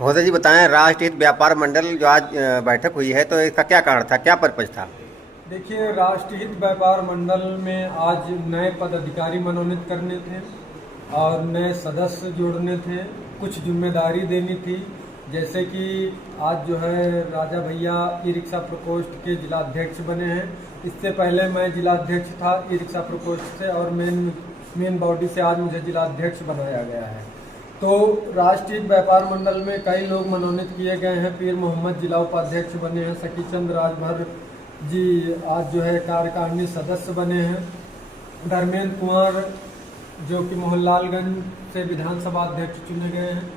महोदय जी बताएं, राष्ट्र हित व्यापार मंडल जो आज बैठक हुई है तो इसका क्या कारण था, क्या पर्पज था? देखिए, राष्ट्रीय हित व्यापार मंडल में आज नए पदाधिकारी मनोनीत करने थे और नए सदस्य जोड़ने थे, कुछ जिम्मेदारी देनी थी। जैसे कि आज जो है राजा भैया ई रिक्शा प्रकोष्ठ के जिलाध्यक्ष बने हैं। इससे पहले मैं जिलाध्यक्ष था ई रिक्शा प्रकोष्ठ से और मेन बॉडी से आज मुझे जिलाध्यक्ष बनाया गया है। तो राष्ट्रीय व्यापार मंडल में कई लोग मनोनीत किए गए हैं। पीर मोहम्मद जिला उपाध्यक्ष बने हैं। सखी चंद राजभर जी आज जो है कार्यकारिणी सदस्य बने हैं। धर्मेंद्र कुंवर जो कि मोहनलालगंज से विधानसभा अध्यक्ष चुने गए हैं।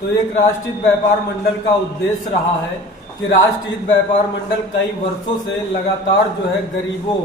तो एक राष्ट्रीय व्यापार मंडल का उद्देश्य रहा है कि राष्ट्रीय व्यापार मंडल कई वर्षों से लगातार जो है गरीबों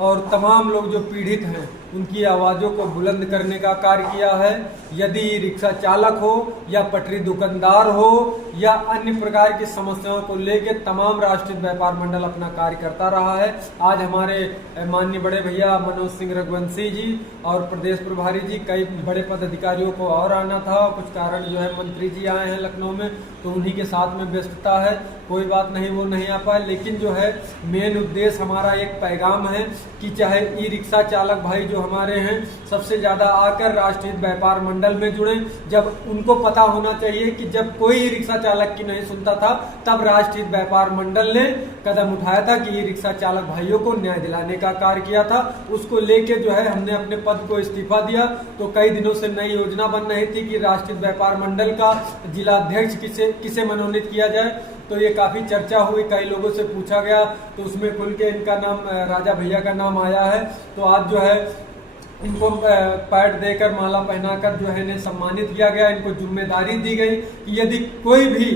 और तमाम लोग जो पीड़ित हैं उनकी आवाज़ों को बुलंद करने का कार्य किया है। यदि रिक्शा चालक हो या पटरी दुकानदार हो या अन्य प्रकार की समस्याओं को लेकर तमाम राष्ट्रीय व्यापार मंडल अपना कार्य करता रहा है। आज हमारे माननीय बड़े भैया मनोज सिंह रघुवंशी जी और प्रदेश प्रभारी जी, कई बड़े पदाधिकारियों को और आना था, कुछ कारण जो है मंत्री जी आए हैं लखनऊ में, तो उन्हीं के साथ में व्यस्तता है, कोई बात नहीं, वो नहीं आ पाए। लेकिन जो है मेन उद्देश्य हमारा एक पैगाम है कि चाहे ई रिक्शा चालक भाई जो हमारे हैं सबसे ज़्यादा आकर राष्ट्रीय व्यापार मंडल में जुड़े। जब उनको पता होना चाहिए कि जब कोई ई रिक्शा चालक की नहीं सुनता था तब राष्ट्रीय व्यापार मंडल ने कदम उठाया था कि ई रिक्शा चालक भाइयों को न्याय दिलाने का कार्य किया था। उसको लेके जो है हमने अपने पद को इस्तीफा दिया। तो कई दिनों से नई योजना बन रही थी कि राष्ट्रीय व्यापार मंडल का जिलाध्यक्ष किसे मनोनीत किया जाए। तो ये काफ़ी चर्चा हुई, कई लोगों से पूछा गया, तो उसमें खुल के इनका नाम राजा भैया का नाम आया है। तो आज जो है इनको पैड देकर माला पहनाकर जो है इन्हें सम्मानित किया गया। इनको जिम्मेदारी दी गई कि यदि कोई भी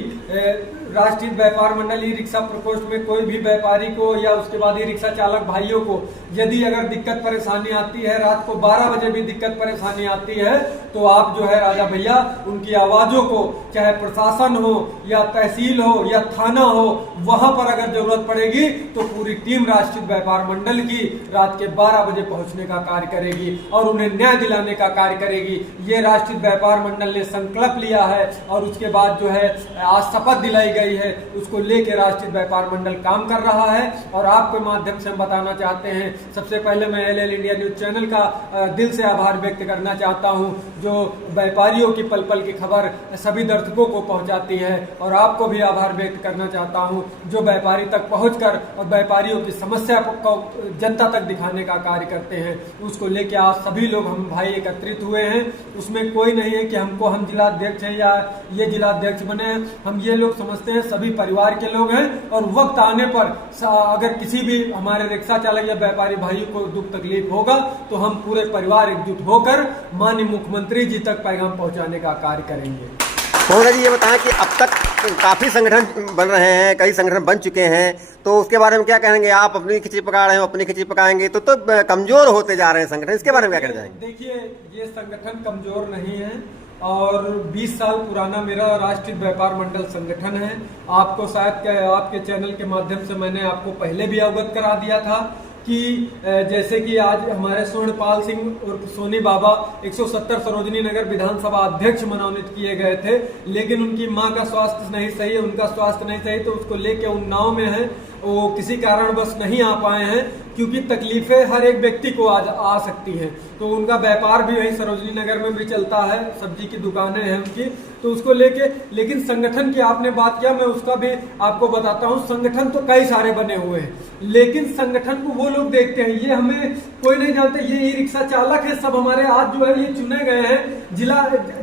राष्ट्रीय व्यापार मंडल ई रिक्शा प्रकोष्ठ में कोई भी व्यापारी को या उसके बाद ई रिक्शा चालक भाइयों को यदि अगर दिक्कत परेशानी आती है, रात को 12 बजे भी दिक्कत परेशानी आती है, तो आप जो है राजा भैया उनकी आवाज़ों को, चाहे प्रशासन हो या तहसील हो या थाना हो, वहां पर अगर जरूरत पड़ेगी तो पूरी टीम राष्ट्रीय व्यापार मंडल की रात के 12 बजे पहुंचने का कार्य करेगी और उन्हें न्याय दिलाने का कार्य करेगी। ये राष्ट्रीय व्यापार मंडल ने संकल्प लिया है और उसके बाद जो है आज शपथ दिलाई गई है, उसको लेकर राष्ट्रीय व्यापार मंडल काम कर रहा है। और आपके माध्यम से हम बताना चाहते हैं, सबसे पहले मैं एल इंडिया न्यूज चैनल का दिल से आभार व्यक्त करना चाहता हूं, जो व्यापारियों की पल पल की खबर सभी दर्शकों को पहुंचाती है। और आपको भी आभार व्यक्त करना चाहता हूं जो व्यापारी तक पहुंचकर और व्यापारियों की समस्या को जनता तक दिखाने का कार्य करते हैं। उसको लेकर आज सभी लोग हम भाई एकत्रित हुए हैं। उसमें कोई नहीं है कि हम जिलाध्यक्ष हैं या ये जिलाध्यक्ष बने हैं। हम ये लोग समझते हैं सभी परिवार के लोग हैं और वक्त आने पर अगर किसी भी हमारे रिक्शा चालक या व्यापारी भाई को दुख तकलीफ होगा तो हम पूरे परिवार एकजुट होकर माननीय मुख्यमंत्री जी तक पैगाम पहुंचाने का कार्य करेंगे। महोदय जी ये बताएं कि अब तक काफ़ी संगठन बन रहे हैं, कई संगठन बन चुके हैं, तो उसके बारे में क्या कहेंगे? आप अपनी खिचड़ी पका रहे हो, अपनी खिचड़ी पकाएंगे तो कमजोर होते जा रहे हैं संगठन, इसके बारे में क्या कहना चाहेंगे? देखिए, ये संगठन कमजोर नहीं है और 20 साल पुराना मेरा राष्ट्रीय व्यापार मंडल संगठन है। आपको शायद आपके चैनल के माध्यम से मैंने आपको पहले भी अवगत करा दिया था कि जैसे कि आज हमारे स्वर्णपाल सिंह और सोनी बाबा 170 सरोजनी नगर विधानसभा अध्यक्ष मनोनीत किए गए थे, लेकिन उनकी मां का स्वास्थ्य नहीं सही है, उनका स्वास्थ्य नहीं सही, तो उसको लेके उन्नाव में है, वो किसी कारणवश नहीं आ पाए हैं क्योंकि तकलीफें हर एक व्यक्ति को आज आ सकती हैं। तो उनका व्यापार भी वहीं सरोजनी नगर में भी चलता है, सब्जी की दुकानें हैं उनकी, तो उसको लेके। लेकिन संगठन की आपने बात किया, मैं उसका भी आपको बताता हूँ। संगठन तो कई सारे बने हुए हैं, लेकिन संगठन को वो लोग देखते हैं, ये हमें कोई नहीं जानते। ये ई रिक्शा चालक है, सब हमारे आज जो है ये चुने गए हैं,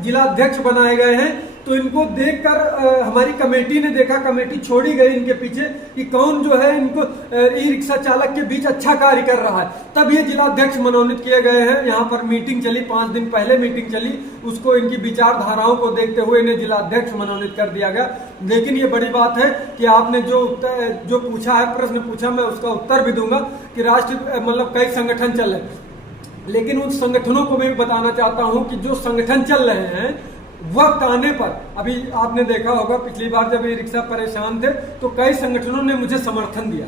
जिलाध्यक्ष बनाए गए हैं। तो इनको देखकर हमारी कमेटी ने देखा, कमेटी छोड़ी गई इनके पीछे कि कौन जो है इनको ई रिक्शा चालक के बीच अच्छा कार्य कर रहा है, तब ये जिलाध्यक्ष मनोनीत किए गए हैं। यहाँ पर मीटिंग चली, 5 दिन पहले मीटिंग चली, उसको इनकी विचारधाराओं को देखते हुए इन्हें जिलाध्यक्ष मनोनीत कर दिया गया। लेकिन ये बड़ी बात है कि आपने जो पूछा है, प्रश्न पूछा, मैं उसका उत्तर भी दूंगा कि राष्ट्रीय मतलब कई संगठन चल रहे, लेकिन उन संगठनों को मैं बताना चाहता हूँ कि जो संगठन चल रहे हैं वक्त आने पर, अभी आपने देखा होगा पिछली बार जब ये रिक्शा परेशान थे तो कई संगठनों ने मुझे समर्थन दिया।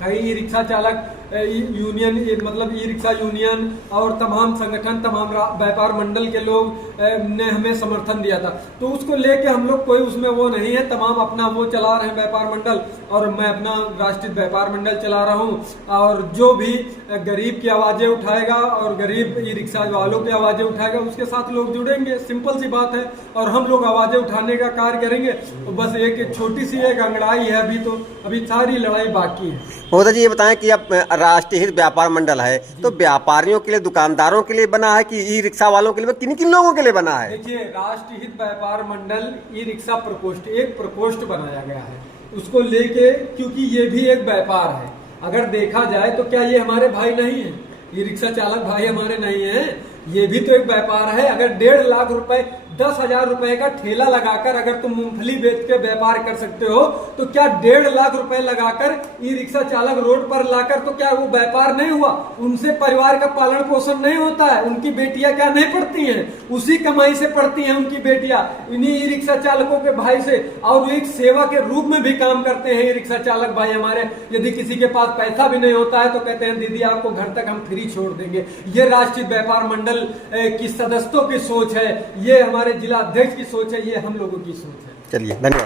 कई रिक्शा चालक यूनियन मतलब ई रिक्शा यूनियन और तमाम संगठन, तमाम व्यापार मंडल के लोग ने हमें समर्थन दिया था। तो उसको लेके हम लोग कोई उसमें वो नहीं है, तमाम अपना वो चला रहे हैं व्यापार मंडल, और मैं अपना राष्ट्रीय व्यापार मंडल चला रहा हूँ। और जो भी गरीब की आवाजें उठाएगा और गरीब ई रिक्शा वालों की आवाजें उठाएगा, उसके साथ लोग जुड़ेंगे, सिंपल सी बात है। और हम लोग आवाजें उठाने का कार्य करेंगे। तो बस एक छोटी सी एक अंगड़ाई है अभी, तो अभी सारी लड़ाई बाकी है। महोदय जी, ये बताएं कि अब राष्ट्रीय हित व्यापार मंडल है, तो व्यापारियों के लिए, दुकानदारों के लिए बना है कि ई रिक्शा वालों के लिए, किन किन लोगों के लिए बना है? देखिए, राष्ट्रीय हित व्यापार मंडल ई रिक्शा प्रकोष्ठ, एक प्रकोष्ठ बनाया गया है उसको लेके, क्योंकि ये भी एक व्यापार है। अगर देखा जाए तो क्या ये हमारे भाई नहीं है? ये रिक्शा चालक भाई हमारे नहीं है? ये भी तो एक व्यापार है। अगर 1.5 लाख रुपए, 10,000 रुपए का ठेला लगाकर अगर तुम मूंगफली बेच के व्यापार कर सकते हो, तो क्या 1.5 लाख रुपए लगाकर ई रिक्शा चालक रोड पर लाकर, तो क्या वो व्यापार नहीं हुआ? उनसे परिवार का पालन पोषण नहीं होता है? उनकी बेटियां क्या नहीं पढ़ती हैं? उसी कमाई से पढ़ती हैं उनकी बेटियां, इन्हीं ई रिक्शा चालकों के भाई से। और वो एक सेवा के रूप में भी काम करते हैं ई रिक्शा चालक भाई हमारे। यदि किसी के पास पैसा भी नहीं होता है तो कहते हैं दीदी आपको घर तक हम फ्री छोड़ देंगे। ये राष्ट्रीय व्यापार मंडल की सदस्यों की सोच है, ये हमारे जिला अध्यक्ष की सोच है, ये हम लोगों की सोच है। चलिए, धन्यवाद।